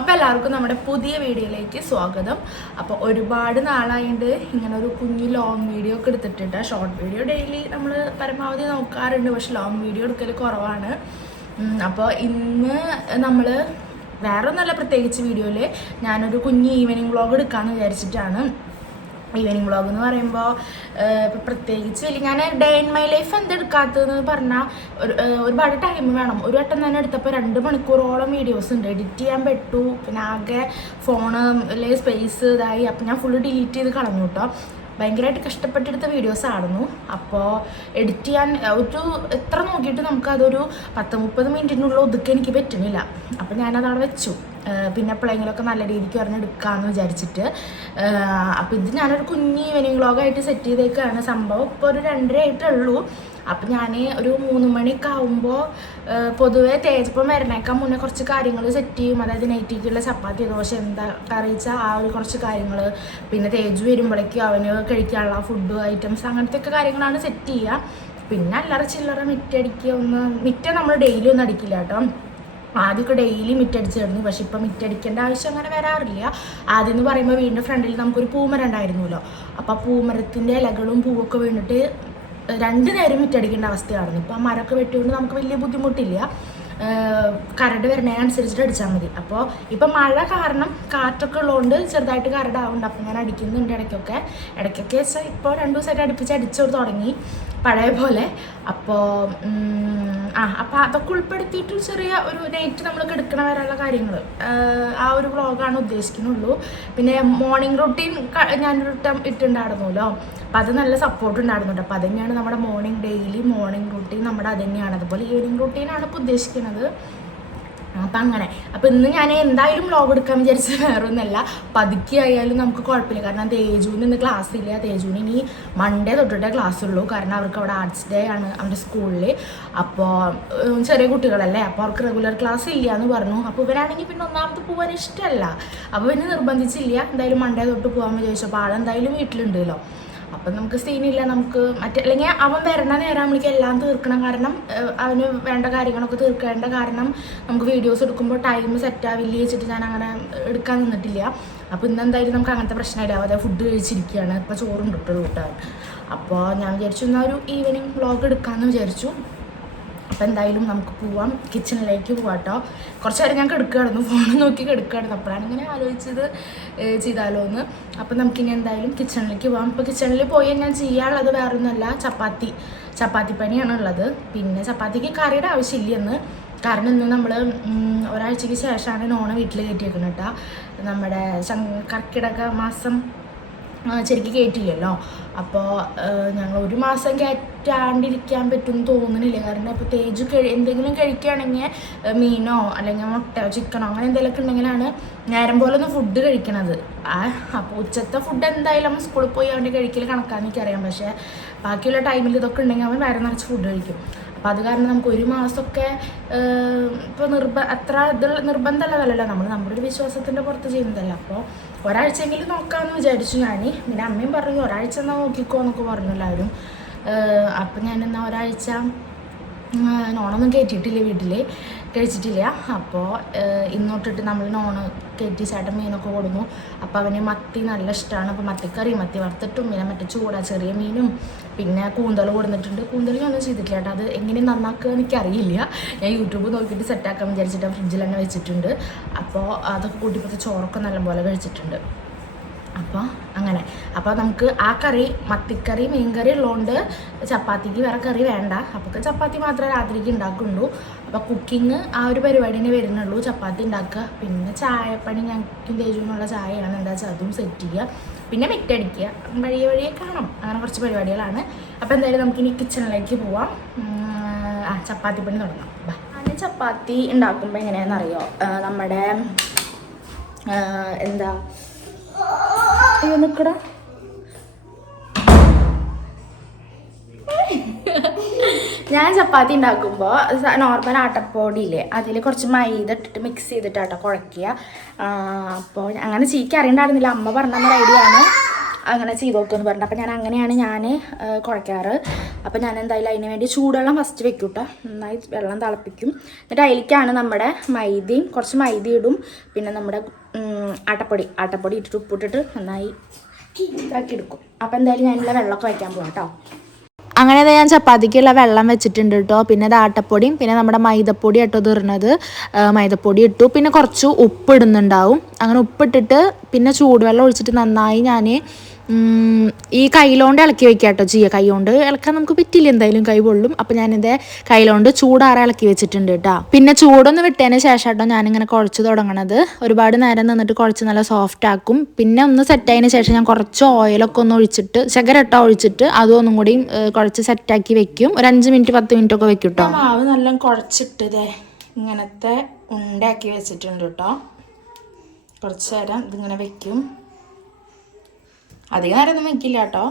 അപ്പോൾ എല്ലാവർക്കും നമ്മുടെ പുതിയ വീഡിയോയിലേക്ക് സ്വാഗതം. അപ്പോൾ ഒരുപാട് നാളായിട്ട് ഇങ്ങനെ ഒരു കുഞ്ഞു ലോങ് വീഡിയോ ഒക്കെ എടുത്തിട്ടുണ്ട്. ഷോർട്ട് വീഡിയോ ഡെയിലി നമ്മൾ പരമാവധി നോക്കാറുണ്ട്. പക്ഷെ ലോങ് വീഡിയോ എടുക്കൽ കുറവാണ്. അപ്പോൾ ഇന്ന് നമ്മൾ വേറെ ഒന്നുമല്ല പ്രത്യേകിച്ച് വീഡിയോയിൽ ഞാനൊരു കുഞ്ഞ് ഈവനിങ് വ്ളോഗ് എടുക്കാമെന്ന് വിചാരിച്ചിട്ടാണ്. ഈവനിങ് വ്ളോഗ് എന്ന് പറയുമ്പോൾ ഇപ്പോൾ പ്രത്യേകിച്ച് ഞാൻ ഡേ ഇൻ മൈ ലൈഫ് എന്തെടുക്കാത്തതെന്ന് പറഞ്ഞാൽ ഒരു ഒരുപാട് ടൈം വേണം. ഒരു വട്ടം തന്നെ എടുത്തപ്പോൾ രണ്ട് മണിക്കൂറോളം വീഡിയോസ് ഉണ്ട്. എഡിറ്റ് ചെയ്യാൻ പറ്റൂ. പിന്നെ ആകെ ഫോണ് അല്ലെങ്കിൽ സ്പേസ് ഇതായി. അപ്പം ഞാൻ ഫുള്ള് ഡിലീറ്റ് ചെയ്ത് കളഞ്ഞു കേട്ടോ ഭയങ്കരമായിട്ട് കഷ്ടപ്പെട്ടെടുത്ത വീഡിയോസ് ആയിരുന്നു അപ്പോൾ എഡിറ്റ് ചെയ്യാൻ ഒരു എത്ര നോക്കിയിട്ട് നമുക്കതൊരു പത്ത് മുപ്പത് മിനിറ്റിനുള്ള ഒതുക്കി എനിക്ക് പറ്റുന്നില്ല. അപ്പോൾ ഞാനത് അവിടെ വെച്ചു. പിന്നെ എപ്പോഴെങ്കിലുമൊക്കെ നല്ല രീതിക്ക് പറഞ്ഞെടുക്കാമെന്ന് വിചാരിച്ചിട്ട്. അപ്പോൾ ഇത് ഞാനൊരു കുഞ്ഞി ഈവനിങ് വ്ളോഗായിട്ട് സെറ്റ് ചെയ്തേക്കാണ്. സംഭവം ഇപ്പോൾ ഒരു രണ്ടര ആയിട്ടേ ഉള്ളൂ. അപ്പം ഞാൻ ഒരു മൂന്ന് മണിയൊക്കെ ആകുമ്പോൾ പൊതുവേ തേജപ്പം വരണേക്കാൾ മുന്നേ കുറച്ച് കാര്യങ്ങൾ സെറ്റ് ചെയ്യും. അതായത് നൈറ്റിക്കുള്ള ചപ്പാത്തി ദോശ എന്താ കറിയിച്ച ആ ഒരു കുറച്ച് കാര്യങ്ങൾ പിന്നെ തേജ് വരുമ്പോഴേക്കും അവന് കഴിക്കാനുള്ള ഫുഡ് ഐറ്റംസ് അങ്ങനത്തെ ഒക്കെ കാര്യങ്ങളാണ് സെറ്റ് ചെയ്യുക പിന്നെ അല്ലറ ചില്ലറ മിറ്റടിക്കുക ഒന്ന് മിറ്റ നമ്മൾ ഡെയിലി ഒന്നും അടിക്കില്ല കേട്ടോ. ആദ്യമൊക്കെ ഡെയിലി മിറ്റടിച്ചിരുന്നു പക്ഷെ ഇപ്പം മിറ്റടിക്കേണ്ട ആവശ്യം അങ്ങനെ വരാറില്ല. ആദ്യം എന്ന് പറയുമ്പോൾ വീടിന്റെ ഫ്രണ്ടിൽ നമുക്കൊരു പൂമരം ഉണ്ടായിരുന്നല്ലോ. അപ്പോൾ പൂമരത്തിന്റെ ഇലകളും പൂവൊക്കെ വീണിട്ട് രണ്ട് നേരം വിറ്റടിക്കേണ്ട അവസ്ഥയായിരുന്നു ഇപ്പം ആ മരമൊക്കെ വെട്ടിക്കൊണ്ട് നമുക്ക് വലിയ ബുദ്ധിമുട്ടില്ല കരട് വരുന്നതിനനുസരിച്ചിട്ട് അടിച്ചാൽ മതി. അപ്പോൾ ഇപ്പം മഴ കാരണം കാറ്റൊക്കെ ഉള്ളതുകൊണ്ട് ചെറുതായിട്ട് കരടാവുന്നുണ്ട് അപ്പം ഞാൻ അടിക്കുന്നുണ്ട് ഇടയ്ക്കൊക്കെ. ഇടയ്ക്കൊക്കെ വെച്ചാൽ ഇപ്പോൾ രണ്ട് ദിവസമായിട്ട് അടുപ്പിച്ച് അടിച്ചു തുടങ്ങി. പഴയ പോലെ. അപ്പോൾ ആ അപ്പോൾ അതൊക്കെ ഉൾപ്പെടുത്തിയിട്ട് ചെറിയ ഒരു നൈറ്റ് നമ്മൾ എടുക്കണ വരെയുള്ള കാര്യങ്ങൾ ആ ഒരു വ്ളോഗാണ് ഉദ്ദേശിക്കുന്നുള്ളൂ. പിന്നെ മോർണിംഗ് റൊട്ടീൻ ഞാനൊരു ടം ഇട്ടുണ്ടായിരുന്നല്ലോ. അപ്പം അത് നല്ല സപ്പോർട്ട് ഉണ്ടായിരുന്നുണ്ട്. അപ്പോൾ അത് തന്നെയാണ് നമ്മുടെ മോർണിംഗ് ഡെയിലി മോർണിംഗ് റൂട്ടീൻ നമ്മുടെ അത് അതുപോലെ ഈവനിങ് റൂട്ടീനാണ് ഇപ്പോൾ ഉദ്ദേശിക്കുന്നത് അപ്പം അങ്ങനെ. അപ്പം ഇന്ന് ഞാൻ എന്തായാലും വ്ളോഗ് എടുക്കാൻ വിചാരിച്ചത് വേറെ ഒന്നല്ല പതുക്കെ ആയാലും നമുക്ക് കുഴപ്പമില്ല. കാരണം തേജുവിന് ഇന്ന് ക്ലാസ് ഇല്ല. തേജുവിന് ഇനി മൺഡേ തൊട്ടിട്ടേ ക്ലാസ് ഉള്ളൂ. കാരണം അവർക്ക് അവിടെ ആർട്സ് ഡേ ആണ് അവന്റെ സ്കൂളിൽ അപ്പോൾ ചെറിയ കുട്ടികളല്ലേ. അപ്പോൾ അവർക്ക് റെഗുലർ ക്ലാസ് ഇല്ല എന്ന് പറഞ്ഞു. അപ്പോൾ ഇവരാണെങ്കിൽ പിന്നെ ഒന്നാമത് പോകാൻ ഇഷ്ടമല്ല. അപ്പോൾ പിന്നെ നിർബന്ധിച്ചില്ല. എന്തായാലും മൺഡേ തൊട്ട് പോകാൻ വിചാരിച്ചു. ആളെന്തായാലും വീട്ടിലുണ്ടല്ലോ. അപ്പം നമുക്ക് സീനില്ല നമുക്ക് മറ്റേ അല്ലെങ്കിൽ അവൻ വരണ നേരം നമ്മൾക്ക് എല്ലാം തീർക്കണം. കാരണം അവന് വേണ്ട കാര്യങ്ങളൊക്കെ തീർക്കേണ്ട കാരണം നമുക്ക് വീഡിയോസ് എടുക്കുമ്പോൾ ടൈം സെറ്റ് ആവില്ല വെച്ചിട്ട് ഞാൻ അങ്ങനെ എടുക്കാൻ നിന്നിട്ടില്ല. അപ്പോൾ ഇന്ന് എന്തായാലും നമുക്ക് അങ്ങനത്തെ പ്രശ്നമില്ല. അതായത് ഫുഡ് കഴിച്ചിരിക്കുകയാണ്. ഇപ്പോൾ ചോറും കിട്ടുള്ളൂ കൂട്ടാൻ. അപ്പോൾ ഞാൻ വിചാരിച്ചു എന്നാൽ ഒരു ഈവനിങ് വ്ളോഗ് എടുക്കാമെന്ന് വിചാരിച്ചു. അപ്പോൾ എന്തായാലും നമുക്ക് പോവാം. കിച്ചണിലേക്ക് പോവാം കേട്ടോ കുറച്ച് നേരം ഞാൻ കിടക്കുകയായിരുന്നു. ഫോൺ നോക്കി കിടക്കുകയായിരുന്നു. അപ്പോഴാണ് ഇങ്ങനെ ആലോചിച്ചത് ചെയ്താലോ എന്ന് അപ്പോൾ നമുക്കിനി എന്തായാലും കിച്ചണിലേക്ക് പോവാം. ഇപ്പോൾ കിച്ചണിൽ പോയി ഞാൻ ചെയ്യാനുള്ളത് വേറെ ഒന്നുമല്ല ചപ്പാത്തി. ചപ്പാത്തി പനിയാണ് ഉള്ളത് പിന്നെ ചപ്പാത്തിക്ക് കറിയുടെ ആവശ്യമില്ല എന്ന് കാരണം ഇന്ന് നമ്മൾ ഒരാഴ്ചയ്ക്ക് ശേഷമാണ് നോണ വീട്ടിൽ കയറ്റി വെക്കുന്നത് കേട്ടോ. നമ്മുടെ കർക്കിടക മാസം ശരിക്കും കയറ്റില്ലല്ലോ അപ്പോൾ ഞങ്ങൾ ഒരു മാസം കയറ്റാണ്ടിരിക്കാൻ പറ്റുമെന്ന് തോന്നുന്നില്ല. കാരണം ഇപ്പോൾ തേജ് എന്തെങ്കിലും കഴിക്കുകയാണെങ്കിൽ മീനോ അല്ലെങ്കിൽ മുട്ടയോ ചിക്കനോ അങ്ങനെ എന്തെങ്കിലുമൊക്കെ ഉണ്ടെങ്കിലാണ് നേരം പോലെ ഒന്ന് ഫുഡ് കഴിക്കണത്. ആ അപ്പോൾ ഉച്ചത്തെ ഫുഡ് എന്തായാലും നമ്മൾ സ്കൂളിൽ പോയി അവന്റെ കഴിക്കൽ കണക്കാന്ന് എനിക്കറിയാം. പക്ഷേ ബാക്കിയുള്ള ടൈമിൽ ഇതൊക്കെ ഉണ്ടെങ്കിൽ അവൻ വേറെ നിറച്ച് ഫുഡ് കഴിക്കും. അപ്പോൾ അത് കാരണം നമുക്ക് ഒരു മാസമൊക്കെ ഇപ്പോൾ നിർബ അത്ര ഇത് നിർബന്ധമുള്ളതല്ലല്ലോ നമ്മൾ നമ്മുടെ ഒരു വിശ്വാസത്തിന്റെ പുറത്ത് ചെയ്യുന്നതല്ല. അപ്പോൾ ഒരാഴ്ചയെങ്കിലും നോക്കാമെന്ന് വിചാരിച്ചു ഞാൻ പിന്നെ അമ്മയും പറഞ്ഞു ഒരാഴ്ച എന്നാൽ നോക്കിക്കോ എന്നൊക്കെ പറഞ്ഞു എല്ലാവരും. അപ്പം ഞാൻ എന്നാൽ ഒരാഴ്ച നോണൊന്നും കയറ്റിയിട്ടില്ല വീട്ടിൽ കഴിച്ചിട്ടില്ല. അപ്പോൾ ഇന്നോട്ടിട്ട് നമ്മൾ നോണ് കയറ്റി ചേട്ടൻ മീനൊക്കെ കൊടുക്കും അപ്പോൾ അവന് മത്തി നല്ല ഇഷ്ടമാണ് അപ്പോൾ മത്തിക്കറി മത്തി വറുത്തിട്ടും പിന്നെ മറ്റേ ചൂടാ ചെറിയ മീനും പിന്നെ കൂന്തൽ കൊടുത്തിട്ടുണ്ട് കൂന്തൽ ഞാനൊന്നും ചെയ്തിട്ടില്ല കേട്ടോ. അത് എങ്ങനെ നന്നാക്കുക എനിക്കറിയില്ല. ഞാൻ യൂട്യൂബ് നോക്കിയിട്ട് സെറ്റാക്കാൻ വിചാരിച്ചിട്ട് ഫ്രിഡ്ജിൽ തന്നെ വെച്ചിട്ടുണ്ട്. അപ്പോൾ അതൊക്കെ കൂട്ടിപ്പോഴത്തെ ചോറൊക്കെ നല്ലപോലെ കഴിച്ചിട്ടുണ്ട്. അപ്പോൾ അങ്ങനെ. അപ്പോൾ നമുക്ക് ആ കറി മത്തിക്കറി മീൻകറി ഉള്ളതുകൊണ്ട് ചപ്പാത്തിക്ക് വേറെ കറി വേണ്ട. അപ്പോൾ ചപ്പാത്തി മാത്രമേ രാത്രിക്ക് ഉണ്ടാക്കുള്ളൂ അപ്പോൾ കുക്കിംഗ് ആ ഒരു പരിപാടിനെ വരുന്നുള്ളൂ. ചപ്പാത്തി ഉണ്ടാക്കുക പിന്നെ ചായപ്പണി ഞങ്ങൾക്ക് തേജുവിനുള്ള ചായയാണ്. എന്താ വെച്ചാൽ അതും സെറ്റ് ചെയ്യുക പിന്നെ മിറ്റടിക്കുക. വഴിയെ വഴിയെ കാണും. അങ്ങനെ കുറച്ച് പരിപാടികളാണ്. അപ്പോൾ എന്തായാലും നമുക്ക് നമുക്കിനി കിച്ചണിലേക്ക് പോവാം. ആ ചപ്പാത്തി പണി തുടങ്ങാം. ഞാൻ ചപ്പാത്തി ഉണ്ടാക്കുമ്പോൾ എങ്ങനെയാണെന്നറിയോ നമ്മുടെ എന്താ? അയ്യോ നിക്കടാ. ഞാൻ ചപ്പാത്തി ഉണ്ടാക്കുമ്പോൾ നോർമൽ ആട്ടപ്പൊടിയില്ലേ അതിൽ കുറച്ച് മൈദ ഇട്ടിട്ട് മിക്സ് ചെയ്തിട്ടാട്ടോ കുഴയ്ക്കുക. അപ്പോൾ അങ്ങനെ ചീക്ക് അറിയണ്ടായിരുന്നില്ല. അമ്മ പറഞ്ഞ ഐഡിയ ആണ്. അങ്ങനെ ചെയ്ത് നോക്കുമെന്ന് പറഞ്ഞത് അപ്പോൾ ഞാൻ അങ്ങനെയാണ് ഞാൻ കുഴയ്ക്കാറ്. അപ്പോൾ ഞാൻ എന്തായാലും അതിന് വേണ്ടി ചൂടുവെള്ളം ഫസ്റ്റ് വെക്കും കേട്ടോ നന്നായി വെള്ളം തിളപ്പിക്കും. എന്നിട്ട് അതിലേക്കാണ് നമ്മുടെ മൈദയും കുറച്ച് മൈദ ഇടും. പിന്നെ നമ്മുടെ ആട്ടപ്പൊടി ആട്ടപ്പൊടി ഇട്ടിട്ട് ഉപ്പിട്ടിട്ട് നന്നായി ഇതാക്കി എടുക്കും അപ്പം എന്തായാലും ഞാനുള്ള വെള്ളമൊക്കെ വയ്ക്കാൻ പോകാം കേട്ടോ അങ്ങനെ ഞാൻ ചപ്പാത്തിക്കുള്ള വെള്ളം വെച്ചിട്ടുണ്ട് കേട്ടോ പിന്നെ ആട്ടപ്പൊടിയും പിന്നെ നമ്മുടെ മൈദപ്പൊടി കേട്ടോ തീർന്നത് മൈദപ്പൊടി ഇട്ടു. പിന്നെ കുറച്ച് ഉപ്പ് ഇടുന്നുണ്ടാവും. അങ്ങനെ ഉപ്പിട്ടിട്ട് പിന്നെ ചൂടുവെള്ളം ഒഴിച്ചിട്ട് നന്നായി ഞാൻ ഈ കൈലോണ്ട് ഇളക്കി വെക്കുക കേട്ടോ ചെയ്യുക കൈ കൊണ്ട് ഇളക്കാൻ നമുക്ക് പറ്റില്ല എന്തായാലും കൈ പൊള്ളും. അപ്പം ഞാനിത് കൈലോണ്ട് ചൂടാറെ ഇളക്കി വെച്ചിട്ടുണ്ട് കേട്ടോ പിന്നെ ചൂടൊന്ന് വിട്ടതിന് ശേഷം കേട്ടോ ഞാനിങ്ങനെ കുഴച്ച് തുടങ്ങണത്. ഒരുപാട് നേരം നിന്നിട്ട് കുഴച്ച് നല്ല സോഫ്റ്റ് ആക്കും. പിന്നെ ഒന്ന് സെറ്റ് ആയതിനു ശേഷം ഞാൻ കുറച്ച് ഓയിലൊക്കെ ഒന്ന് ഒഴിച്ചിട്ട് ശകരട്ട ഒഴിച്ചിട്ട് അതും ഒന്നും കൂടി കുഴച്ച് സെറ്റാക്കി വെക്കും. ഒരു അഞ്ച് മിനിറ്റ് പത്ത് മിനിറ്റ് ഒക്കെ വെക്കും കേട്ടോ മാവ് നല്ല കുഴച്ചിട്ട് ഇതേ ഇങ്ങനത്തെ ഉണ്ടാക്കി വെച്ചിട്ടുണ്ട് കേട്ടോ കുറച്ച് നേരം ഇതിങ്ങനെ വെക്കും. അധികം നേരമൊന്നും വെക്കില്ല കേട്ടോ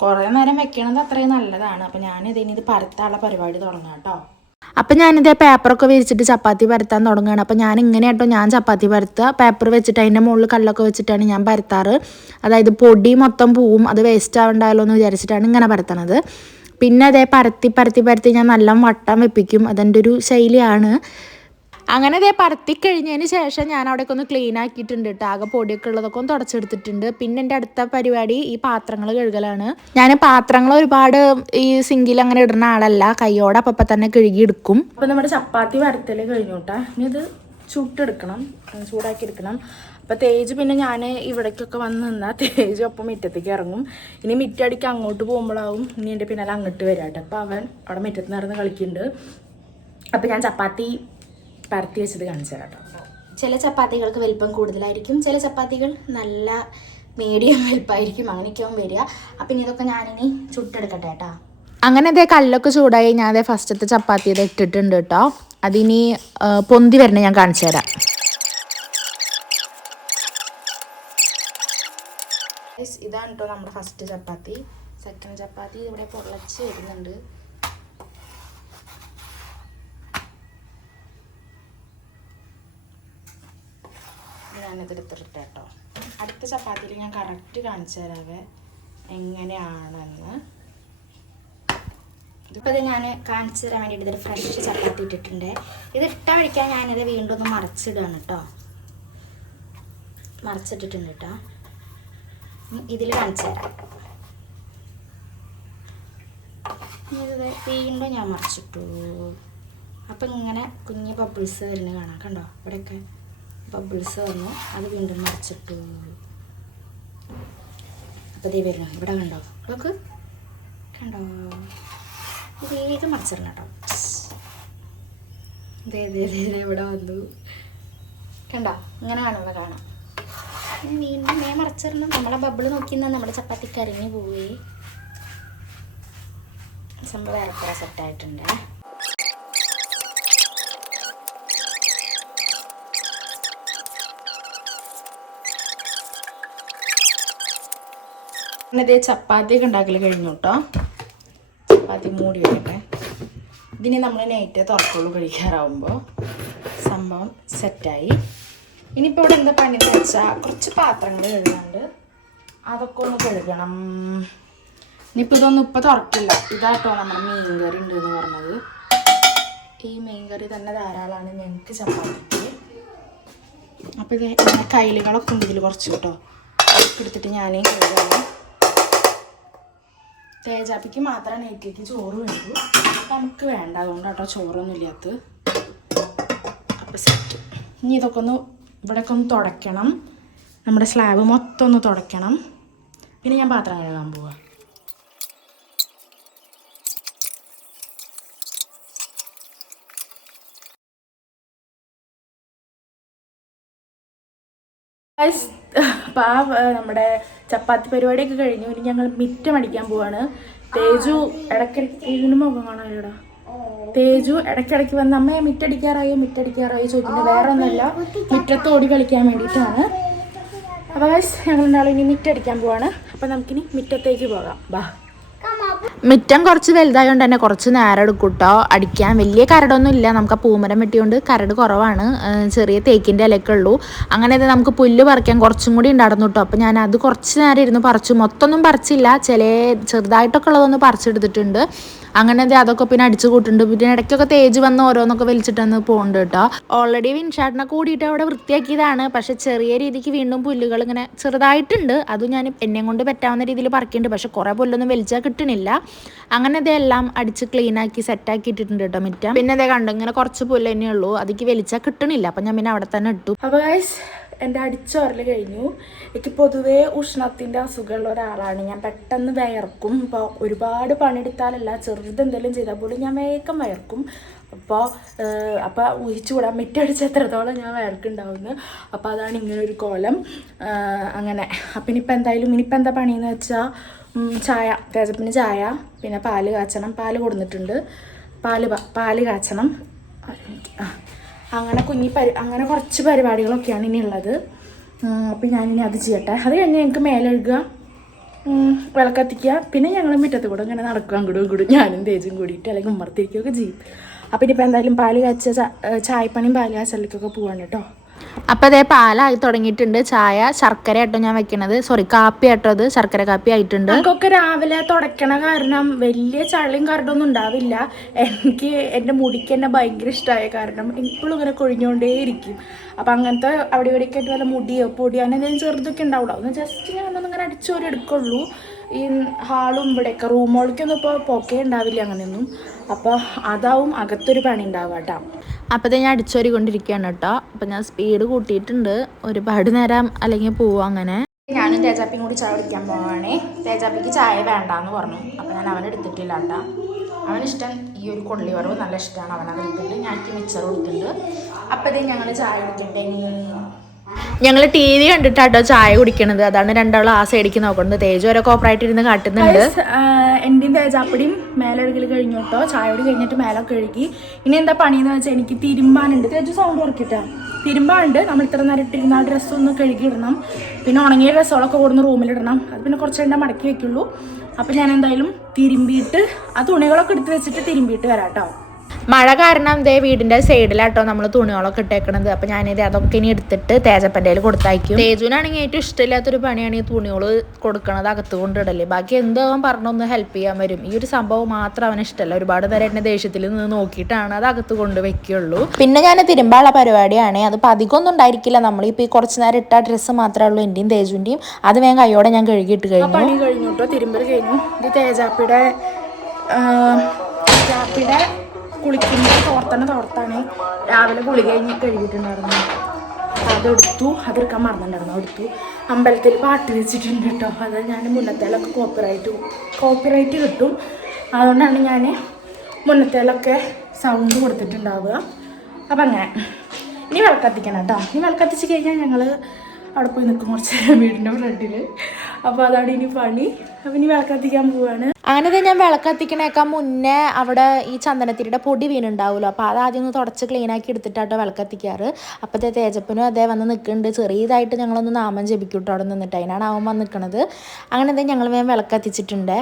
കുറേ നേരം വെക്കണത് അത്രയും നല്ലതാണ്. അപ്പം ഞാനിത് ഇനി ഇത് പരത്താനുള്ള പരിപാടി തുടങ്ങാം കേട്ടോ. അപ്പം ഞാനിത് പേപ്പറൊക്കെ വിരിച്ചിട്ട് ചപ്പാത്തി പരത്താൻ തുടങ്ങുകയാണ് അപ്പം ഞാൻ ഇങ്ങനെ കേട്ടോ ഞാൻ ചപ്പാത്തി പരത്തുക. പേപ്പർ വെച്ചിട്ട് അതിന്റെ മുകളിൽ കല്ലൊക്കെ വെച്ചിട്ടാണ് ഞാൻ പരത്താറ്. അതായത് പൊടി മൊത്തം പോവും അത് വേസ്റ്റ് ആവണ്ടാവല്ലോ എന്ന് വിചാരിച്ചിട്ടാണ് ഇങ്ങനെ പരത്തണത്. പിന്നെ അതേ പരത്തി പരത്തി പരത്തി ഞാൻ നല്ല വട്ടം വെപ്പിക്കും. അതെന്റെ ഒരു ശൈലിയാണ്. അങ്ങനെ ഇതേ പരത്തി കഴിഞ്ഞതിന് ശേഷം ഞാൻ അവിടെയൊക്കെ ഒന്ന് ക്ലീൻ ആക്കിയിട്ടുണ്ട് കേട്ടോ ആകെ പൊടിയൊക്കെ ഉള്ളതൊക്കെ ഒന്ന് തുടച്ചെടുത്തിട്ടുണ്ട്. പിന്നെ എന്റെ അടുത്ത പരിപാടി ഈ പാത്രങ്ങൾ കഴുകലാണ്. ഞാൻ പാത്രങ്ങൾ ഒരുപാട് ഈ സിങ്കിൽ അങ്ങനെ ഇടുന്ന ആളല്ല. കൈയോടെ അപ്പം തന്നെ കഴുകി എടുക്കും അപ്പം നമ്മുടെ ചപ്പാത്തി വരത്തൽ കഴിഞ്ഞു കേട്ടാ ഇനി ഇത് ചുട്ടെടുക്കണം. ചൂടാക്കി എടുക്കണം അപ്പം തേജ് പിന്നെ ഞാൻ ഇവിടേക്കൊക്കെ വന്ന് നിന്നാൽ തേജ് ഒപ്പം മുറ്റത്തേക്ക് ഇറങ്ങും. ഇനി മിറ്റടിക്ക് അങ്ങോട്ട് പോകുമ്പോഴാവും ഇനി എന്റെ പിന്നാലെ അങ്ങോട്ട് വരാം കേട്ടോ അപ്പം അവൻ അവിടെ മുറ്റത്ത് നടന്ന് കളിക്കുന്നുണ്ട്. അപ്പം ഞാൻ ചപ്പാത്തി പരത്തി വെച്ചത് കാണിച്ചു കേട്ടോ. ചില ചപ്പാത്തികൾക്ക് വലിപ്പം കൂടുതലായിരിക്കും ചില ചപ്പാത്തികൾ നല്ല മീഡിയം വലിപ്പമായിരിക്കും അങ്ങനെയൊക്കെ ആവും വരിക. അപ്പം ഇനി ഇതൊക്കെ ഞാനിനി ചുട്ടെടുക്കട്ടെ കേട്ടോ. അങ്ങനെ അതേ കല്ലൊക്കെ ചൂടായി ഞാൻ അതേ ഫസ്റ്റത്തെ ചപ്പാത്തി ഇത് ഇട്ടിട്ടുണ്ട് കേട്ടോ. അതിനി പൊന്തി വരണ ഞാൻ കാണിച്ചു തരാം. ഇതാണ് കേട്ടോ നമ്മുടെ ഫസ്റ്റ് ചപ്പാത്തി. സെക്കൻഡ് ചപ്പാത്തി ഇവിടെ പൊള്ളച്ച് വരുന്നുണ്ട്. ഞാനിത് എടുത്തിട്ട് കേട്ടോ അടുത്ത ചപ്പാത്തിയിൽ ഞാൻ കറക്റ്റ് കാണിച്ചു തരാവേ. എങ്ങനെയാണെന്ന്. ഇപ്പോൾ ഞാൻ കാണിച്ചു തരാൻ വേണ്ടിയിട്ട് ഇതൊരു ഫ്രഷ് ചപ്പാത്തി ഇട്ടിട്ടുണ്ട്. ഇത് ഇട്ട വഴിക്കാൻ ഞാനിത് വീണ്ടും ഒന്ന് മറിച്ചിടുകയാണ് കേട്ടോ മറിച്ചിട്ടിട്ടുണ്ട് കേട്ടോ ഇതിൽ കാണിച്ചു തരാം. വീണ്ടും ഞാൻ മറിച്ചിട്ടു. അപ്പം ഇങ്ങനെ കുഞ്ഞ് ബബിൾസ് വരുന്നത് കാണാം കണ്ടോ? ഇവിടെയൊക്കെ. ബബിൾസ് വന്നു. അത് വീണ്ടും മറിച്ചിട്ടു അപ്പോൾ ദേ വരുന്നു. ഇവിടെ കണ്ടോ? നോക്ക്. കണ്ടോ? വേഗം മറിച്ചിടണം കേട്ടോ. ദേ ദേ ദേ ഇവിടെ വന്നു. കണ്ടോ? ഇങ്ങനെ കാണുമ്പോൾ കാണാം. വീണ്ടും ഞാൻ മറിച്ചിടണം. നമ്മളെ ബബിൾ നോക്കി നിന്നാൽ നമ്മുടെ ചപ്പാത്തി കരിഞ്ഞു പോവേ. സംഭവം ഏറെക്കുറെ സെറ്റായിട്ടുണ്ട് പിന്നെ ഇതേ ചപ്പാത്തിയൊക്കെ ഉണ്ടാക്കൽ കഴിഞ്ഞു കേട്ടോ ചപ്പാത്തി മൂടി വെക്കട്ടെ. ഇതിന് നമ്മൾ നൈറ്റ് തുറക്കുള്ളൂ കഴിക്കാറാവുമ്പോൾ സംഭവം സെറ്റായി ഇനിയിപ്പോൾ ഇവിടെ എന്താ പണി എന്ന് വെച്ചാൽ കുറച്ച് പാത്രങ്ങൾ കഴുകാണ്ട് അതൊക്കെ ഒന്ന് കഴുകണം. ഇനിയിപ്പോൾ ഇതൊന്നും ഇപ്പോൾ തുറക്കില്ല. ഇതാട്ടോ നമ്മുടെ മീൻ കറി ഉണ്ട് എന്ന് പറഞ്ഞത്. ഈ മീൻ കറി തന്നെ ധാരാളമാണ് ഞങ്ങൾക്ക് ചപ്പാത്തിക്ക്. അപ്പോൾ ഇത് കൈലുകളൊക്കെ ഉണ്ട് ഇതിൽ കുറച്ച് കേട്ടോ എടുത്തിട്ട് ഞാൻ കഴുകാണ് തേജാപ്പിക്ക് മാത്രം നൈറ്റിലേക്ക് ചോറ് വേണ്ടു. നമുക്ക് വേണ്ട. അതുകൊണ്ട് കേട്ടോ ചോറൊന്നും ഇല്ലാത്ത അപ്പോൾ സെറ്റ് ഇനി ഇതൊക്കെ ഒന്ന് ഇവിടെയൊക്കെ ഒന്ന് തുടയ്ക്കണം. നമ്മുടെ സ്ലാബ് മൊത്തം ഒന്ന് തുടയ്ക്കണം. പിന്നെ ഞാൻ പാത്രം കഴുകാൻ പോവാം. അപ്പം ആ ആ, നമ്മുടെ ചപ്പാത്തി പരിപാടിയൊക്കെ കഴിഞ്ഞു. ഇനി ഞങ്ങൾ മിറ്റം അടിക്കാൻ പോവാണ്. തേജു ഇടയ്ക്കിടയ്ക്ക് ഇതിന് മുഖം കാണാനോടാ തേജു ഇടയ്ക്കിടയ്ക്ക് വന്ന് അമ്മയെ മിറ്റടിക്കാറായോ? മിറ്റടിക്കാറായോ? ചോദിക്കുന്നത് വേറെ ഒന്നുമല്ല. മുറ്റത്ത് ഓടി കളിക്കാൻ വേണ്ടിയിട്ടാണ്. അപ്പോൾ ഞങ്ങൾ ഇനി മിറ്റടിക്കാൻ പോവാണ്. അപ്പോൾ നമുക്കിനി മിറ്റത്തേക്ക് പോകാം. ബാ. മിറ്റം കുറച്ച് വലുതായതുകൊണ്ട് തന്നെ കുറച്ച് നേരം എടുക്കും കേട്ടോ അടിക്കാൻ വലിയ കരടൊന്നും ഇല്ല. നമുക്ക് ആ പൂമരം വെട്ടിയോണ്ട് കരട് കുറവാണ്. ചെറിയ തേക്കിന്റെ ഇലയൊക്കെ ഉള്ളൂ. അങ്ങനെ അത് നമുക്ക് പുല്ല് പറിക്കാൻ കുറച്ചും കൂടി ഉണ്ടായിരുന്നു കേട്ടോ അപ്പോൾ ഞാൻ അത് കുറച്ച് നേരം ഇരുന്ന് പറിച്ചു. മൊത്തമൊന്നും പറിച്ചില്ല. ചില ചെറുതായിട്ടൊക്കെ ഉള്ളതൊന്ന് പറിച്ചെടുത്തിട്ടുണ്ട്. അങ്ങനെ അതൊക്കെ പിന്നെ അടിച്ചു കൂട്ടുന്നുണ്ട് പിന്നെ ഇടയ്ക്കൊക്കെ തേജ് വന്ന് ഓരോന്നൊക്കെ വലിച്ചിട്ടൊന്ന് പോകുന്നുണ്ട് കേട്ടോ. ഓൾറെഡി വിൻഷാട്ടിനെ കൂടിയിട്ട് അവിടെ വൃത്തിയാക്കിയതാണ്. പക്ഷെ ചെറിയ രീതിക്ക് വീണ്ടും പുല്ലുകൾ ഇങ്ങനെ ചെറുതായിട്ടുണ്ട്. അതും ഞാൻ എന്നെ കൊണ്ട് പറ്റാവുന്ന രീതിയിൽ പറിക്കുന്നുണ്ട് പക്ഷെ കുറേ പുല്ലൊന്നും വലിച്ചാൽ കിട്ടണില്ല. അങ്ങനെ ഇതെല്ലാം അടിച്ച് ക്ലീനാക്കി സെറ്റാക്കി ഇട്ടിട്ടുണ്ട് കേട്ടോ മിറ്റം. പിന്നെ ഇതേ കണ്ടു ഇങ്ങനെ കുറച്ച് പുല്ല് തന്നെയുള്ളൂ. അതിക്ക് വലിച്ചാൽ കിട്ടണില്ല. അപ്പം ഞാൻ പിന്നെ അവിടെ തന്നെ ഇട്ടു. അപ്പോൾ എന്റെ അടിച്ചോരൽ കഴിഞ്ഞു. എനിക്ക് പൊതുവേ ഉഷ്ണത്തിന്റെ അസുഖമുള്ള ഒരാളാണ്. ഞാൻ പെട്ടെന്ന് വയർക്കും. ഇപ്പോൾ ഒരുപാട് പണിയെടുത്താലല്ല ചെറുതെന്തെങ്കിലും ചെയ്താൽ പോലും ഞാൻ വേഗം വയർക്കും. അപ്പോൾ അപ്പോൾ ഊഹിച്ചുകൂടാൻ മിറ്റടിച്ച് എത്രത്തോളം ഞാൻ വയർക്കുണ്ടാവുന്നത് അപ്പോൾ അതാണ് ഇങ്ങനൊരു കോലം. അങ്ങനെ. അപ്പം ഇനിയിപ്പോൾ എന്തായാലും ഇനിയിപ്പോൾ എന്താ പണിയെന്ന് വെച്ചാൽ ചായ. തേജപ്പിന് ചായ പിന്നെ പാൽ കാച്ചണം. പാൽ കൊടുത്തിട്ടുണ്ട്. പാൽ പാൽ കാച്ചണം. അങ്ങനെ കുഞ്ഞി പരി അങ്ങനെ കുറച്ച് പരിപാടികളൊക്കെയാണ് ഇനി ഉള്ളത്. അപ്പം ഞാനിനി അത് ചെയ്യട്ടെ. അത് കഴിഞ്ഞ് ഞങ്ങൾക്ക് മേലെഴുകുക വിളക്കത്തിക്കുക. പിന്നെ ഞങ്ങൾ മുറ്റത്ത് കൂടെ ഇങ്ങനെ നടക്കുക അങ്ങോട്ടും ഇങ്ങോട്ടും ഞാനും തേജും കൂടിയിട്ട് അല്ലെങ്കിൽ ഉമ്മർത്തിരിക്കുകയൊക്കെ ചെയ്യും. അപ്പം ഇനിയിപ്പോൾ എന്തായാലും പാൽ കാച്ച ചായപ്പണിയും പാൽ കാച്ചലിലേക്കൊക്കെ പോവാണ് കേട്ടോ. അപ്പോൾ അതേ പാലായി തുടങ്ങിയിട്ടുണ്ട്. ചായ ശർക്കര ആട്ടോ ഞാൻ വെക്കണത്. സോറി കാപ്പി ആട്ടോ അത്. ശർക്കര കാപ്പി ആയിട്ടുണ്ട്. നമുക്കൊക്കെ രാവിലെ തുടക്കണ കാരണം വലിയ ചളിയും കരടൊന്നും ഉണ്ടാവില്ല. എനിക്ക് എന്റെ മുടിക്ക് തന്നെ ഭയങ്കര ഇഷ്ടമായ കാരണം ഇപ്പോഴും ഇങ്ങനെ കൊഴിഞ്ഞുകൊണ്ടേയിരിക്കും അപ്പം അങ്ങനത്തെ അവിടെ ഇവിടെയൊക്കെ വല്ല മുടിയോ പൊടിയോ അങ്ങനെ എന്തെങ്കിലും ചെറുതൊക്കെ ഉണ്ടാവുള്ളൂ. ഒന്ന് ജസ്റ്റ് ഞാനൊന്നും ഇങ്ങനെ അടിച്ചോരി എടുക്കുള്ളൂ. ഈ ഹാളും ഇവിടെയൊക്കെ റൂമുകൾക്കൊന്നും ഇപ്പോൾ പൊക്കേ ഉണ്ടാവില്ല അങ്ങനെയൊന്നും. അപ്പോൾ അതാവും അകത്തൊരു പണി ഉണ്ടാവുക കേട്ടോ. അപ്പോൾ ഇത് ഞാൻ അടിച്ചോരി കൊണ്ടിരിക്കുകയാണ് കേട്ടോ. അപ്പോൾ ഞാൻ സ്പീഡ് കൂട്ടിയിട്ടുണ്ട്. ഒരുപാട് നേരം അല്ലെങ്കിൽ പോവും അങ്ങനെ. ഞാനും തേജാപ്പിയും കൂടി ചായ കുടിക്കാൻ പോവാണേ. തേജാപ്പിക്ക് ചായ വേണ്ടാന്ന് പറഞ്ഞു. അപ്പോൾ ഞാൻ അവൻ എടുത്തിട്ടില്ല കേട്ടോ. അവനിഷ്ടം ഈ ഒരു കൊള്ളി വറവ് നല്ല ഇഷ്ടമാണ്. അവനത് എടുത്തിട്ട് ഞാൻ മിച്ചർ കൊടുത്തിട്ടുണ്ട്. അപ്പോഴത്തേക്ക് ഞങ്ങൾ ചായ കുടിക്കട്ടെ ഞങ്ങൾ ടി വി കണ്ടിട്ടാട്ടോ ചായ കുടിക്കണത്. അതാണ് രണ്ടാളും ആ സൈഡിക്ക് നോക്കുന്നത്. തേജ് ഓരോ കോപ്പറായിട്ട് ഇരുന്ന് കാട്ടുന്നുണ്ട്. എന്റെയും തേജാപ്പടിയും മേലൊഴുകൽ കഴിഞ്ഞു കേട്ടോ ചായ കുടി കഴിഞ്ഞിട്ട് മേലൊക്കെ കഴുകി. ഇനി എന്താ പണിയെന്ന് വെച്ചാൽ എനിക്ക് തിരുമ്പാനുണ്ട്. തേജ് സൗണ്ട് ഉറക്കിട്ട? തിരുമ്പാനുണ്ട്. നമ്മൾ ഇത്ര നേരം ഇട്ടിരുന്ന ഡ്രസ്സ് ഒന്ന് കഴുകിയിടണം. പിന്നെ ഉണങ്ങിയ ഡ്രസ്സുകളൊക്കെ കൊടുന്ന് റൂമിലിടണം. അത് പിന്നെ കുറച്ച് എണ്ണം മടക്കി വെക്കുള്ളൂ. അപ്പം ഞാൻ എന്തായാലും തിരുമ്പിയിട്ട് ആ തുണികളൊക്കെ എടുത്ത് വെച്ചിട്ട് തിരുമ്പിയിട്ട് വരാട്ടോ. മഴ കാരണം ഇതേ വീടിന്റെ സൈഡിലാട്ടോ നമ്മൾ തുണികളൊക്കെ ഇട്ടേക്കണത്. അപ്പൊ ഞാനിത് അതൊക്കെ ഇനി എടുത്തിട്ട് തേജപ്പന്റെ കയ്യിൽ കൊടുത്തയക്കും. തേജുവിനാണെങ്കിൽ ഏറ്റവും ഇഷ്ടമില്ലാത്തൊരു പണിയാണ് ഈ തുണികൾ കൊടുക്കണത് അകത്ത് കൊണ്ടിടല്ലേ ബാക്കി എന്താവും പറഞ്ഞൊന്ന് ഹെൽപ്പ് ചെയ്യാൻ വരും. ഈ ഒരു സംഭവം മാത്രം അവന് ഇഷ്ടമല്ല. ഒരുപാട് നേരം എന്നെ ദേഷ്യത്തിൽ നിന്ന് നോക്കിയിട്ടാണ് അത് അകത്ത് കൊണ്ട് വെക്കുള്ളൂ. പിന്നെ ഞാൻ തിരുമ്പാനുള്ള പരിപാടിയാണ്. അത് അധികമൊന്നും ഉണ്ടായിരിക്കില്ല. നമ്മളിപ്പോൾ ഈ കുറച്ച് നേരം ഇട്ട ഡ്രസ്സ് മാത്രമേ ഉള്ളൂ എന്റെയും തേജുവിന്റെയും അത് വേഗം കൈയോടെ ഞാൻ കഴുകിയിട്ട് കഴിഞ്ഞു. പണി കഴിഞ്ഞു കേട്ടോ തിരുമ്പൽ കഴിഞ്ഞു. ഇത് തേജാപ്പിയുടെ തേജാപ്പിയുടെ കുളിക്കുന്ന തോർത്താണ് തോർത്താണ്. രാവിലെ കുളി കഴിഞ്ഞ് കഴുകിയിട്ടുണ്ടായിരുന്നു. അതെടുത്തു. അതെടുക്കാൻ മറന്നിട്ടുണ്ടായിരുന്നു. എടുത്തു അമ്പലത്തിൽ പാട്ട് വെച്ചിട്ടുണ്ട് കേട്ടോ. അത് ഞാൻ മുന്നത്തേലൊക്കെ കോപ്പിറൈറ്റ് കോപ്പിറൈറ്റ് കിട്ടും. അതുകൊണ്ടാണ് ഞാൻ മുന്നത്തേലൊക്കെ സൗണ്ട് കൊടുത്തിട്ടുണ്ടാവുക. അപ്പം അങ്ങനെ. ഇനി വിളക്കത്തിക്കണം കേട്ടോ. ഇനി വിളക്കത്തിച്ച് കഴിഞ്ഞാൽ ഞങ്ങൾ അവിടെ പോയി നിൽക്കും കുറച്ച് നേരം വീടിന്റെ ഫ്രണ്ടിൽ അപ്പോൾ അതാണ് ഇനി പണി. അപ്പം ഇനി വിളക്കത്തിക്കാൻ പോവാണ്. അങ്ങനെ തന്നെ ഞാൻ വിളക്കത്തിക്കണേക്കാൾ മുന്നേ അവിടെ ഈ ചന്ദനത്തിരിയുടെ പൊടി വീണുണ്ടാവുമല്ലോ. അപ്പോൾ അത് ആദ്യം ഒന്ന് തുടച്ച് ക്ലീൻ ആക്കി എടുത്തിട്ടാട്ടോ വിളക്കത്തിക്കാറ്. അപ്പോഴത്തെ തേജപ്പനും അതേ വന്ന് നിൽക്കുന്നുണ്ട്. ചെറിയതായിട്ട് ഞങ്ങളൊന്ന് നാമം ജപിക്കൂട്ടോ അവിടെ നിന്നിട്ട്. അതിനാണ് അവൻ വന്ന് നിൽക്കുന്നത് അങ്ങനെ തന്നെ ഞങ്ങൾ വേഗം വിളക്കത്തിച്ചിട്ടുണ്ട്.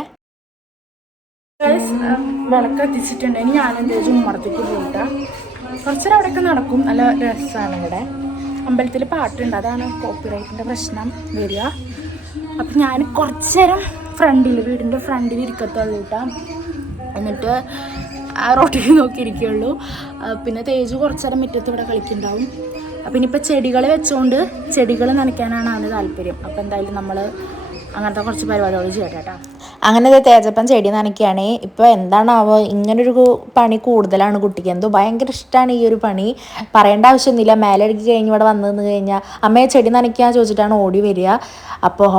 വിളക്കത്തിച്ചിട്ടുണ്ട്. ഇനി ഞാൻ എന്തേലും പോയിട്ടാണ് പോയിട്ടാ. കുറച്ചേരം അവിടെയൊക്കെ നടക്കും. നല്ല രസമാണ് ഇവിടെ. അമ്പലത്തിൽ പാട്ടുണ്ട്. അതാണ് കോപ്പിറൈറ്റിന്റെ പ്രശ്നം വരിക. അപ്പം ഞാൻ കുറച്ച് നേരം ഫ്രണ്ടിൽ വീടിന്റെ ഫ്രണ്ടിൽ ഇരിക്കത്തുള്ളൂ കേട്ടോ എന്നിട്ട് ആ റോട്ടിൽ ആ, പിന്നെ തേജു കുറച്ച് നേരം മുറ്റത്ത് ഇവിടെ കളിക്കുന്നുണ്ടാവും. അപ്പം ഇനിയിപ്പോൾ ചെടികൾ വെച്ചുകൊണ്ട് ചെടികൾ നനയ്ക്കാനാണ് അവന് താല്പര്യം. അപ്പം എന്തായാലും നമ്മൾ അങ്ങനത്തെ കുറച്ച് പരിപാടികൾ ചെയ്യട്ടെ അങ്ങനെ ദേ തേജപ്പൻ ചെടി നനയ്ക്കുകയാണ്. ഇപ്പോൾ എന്താണാവോ ഇങ്ങനൊരു പണി കൂടുതലാണ് കുട്ടിക്ക്. എന്തോ ഭയങ്കര ഇഷ്ടമാണ് ഈ ഒരു പണി. പറയേണ്ട ആവശ്യമൊന്നുമില്ല. മേലെ അടുക്കി കഴിഞ്ഞ് ഇവിടെ വന്നു കഴിഞ്ഞാൽ അമ്മയെ ചെടി നനയ്ക്കുക ചോദിച്ചിട്ടാണ് ഓടി വരിക. അപ്പോൾ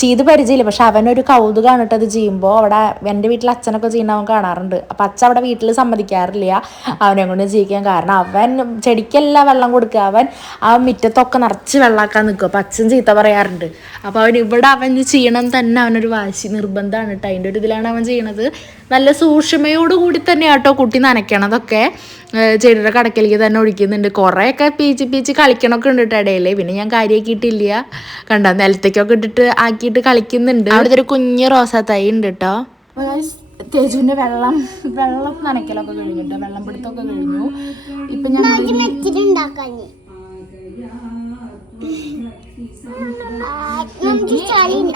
ചെയ്ത് പരിചയമില്ല. പക്ഷെ അവനൊരു കൗതുകമാണ് കേട്ടോ ചെയ്യുമ്പോൾ അവിടെ എന്റെ വീട്ടിൽ അച്ഛനൊക്കെ ചെയ്യുന്ന അവൻ കാണാറുണ്ട്. അപ്പോൾ അച്ഛൻ അവിടെ വീട്ടിൽ സമ്മതിക്കാറില്ല. അവനെ കൊണ്ട് ജീവിക്കാൻ കാരണം അവൻ ചെടിക്കല്ല വെള്ളം കൊടുക്കുക. അവൻ ആ മുറ്റത്തൊക്കെ നിറച്ച് വെള്ളാക്കാൻ നിൽക്കും. അപ്പോൾ അച്ഛൻ ചീത്ത പറയാറുണ്ട്. അപ്പോൾ അവൻ ഇവിടെ അവൻ ചെയ്യണം തന്നെ അവനൊരു വാശി നിർബന്ധമാണ് കേട്ടോ അതിന്റെ ഒരു ഇതിലാണ് അവൻ ചെയ്യണത്. നല്ല സൂക്ഷ്മയോട് കൂടി തന്നെ ആട്ടോ കുട്ടി നനയ്ക്കണതൊക്കെ ചെടിയുടെ കടക്കലേക്ക് തന്നെ ഒഴിക്കുന്നുണ്ട്. കുറേയൊക്കെ പീച്ച് പീച്ച് കളിക്കണമൊക്കെ ഉണ്ട് കേട്ടോ ഇടയിൽ പിന്നെ ഞാൻ കാര്യമാക്കിയിട്ടില്ല കണ്ടോ നിലത്തേക്കൊക്കെ ഇട്ടിട്ട് ആക്കിയിട്ട് കളിക്കുന്നുണ്ട്. അവിടുത്തെ ഒരു കുഞ്ഞ് റോസാ തൈ ഉണ്ട് കേട്ടോ തേജുവിന്റെ തേജുവിന്റെ വെള്ളം വെള്ളം നനയ്ക്കലൊക്കെ കഴിഞ്ഞിട്ട് വെള്ളം പിടുത്തമൊക്കെ കഴിഞ്ഞു. ഇപ്പം ഞാൻ ഇനി- ഇനി-